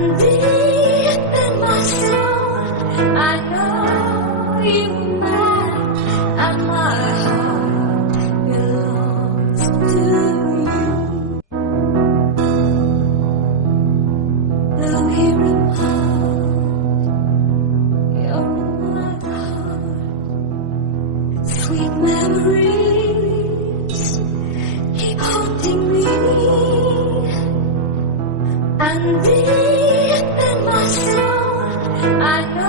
And deep in my soul, I know you're mine, and my heart belongs to you. Look here in my heart, you're my heart. Sweet memories keep haunting me. And deep in my soul, I know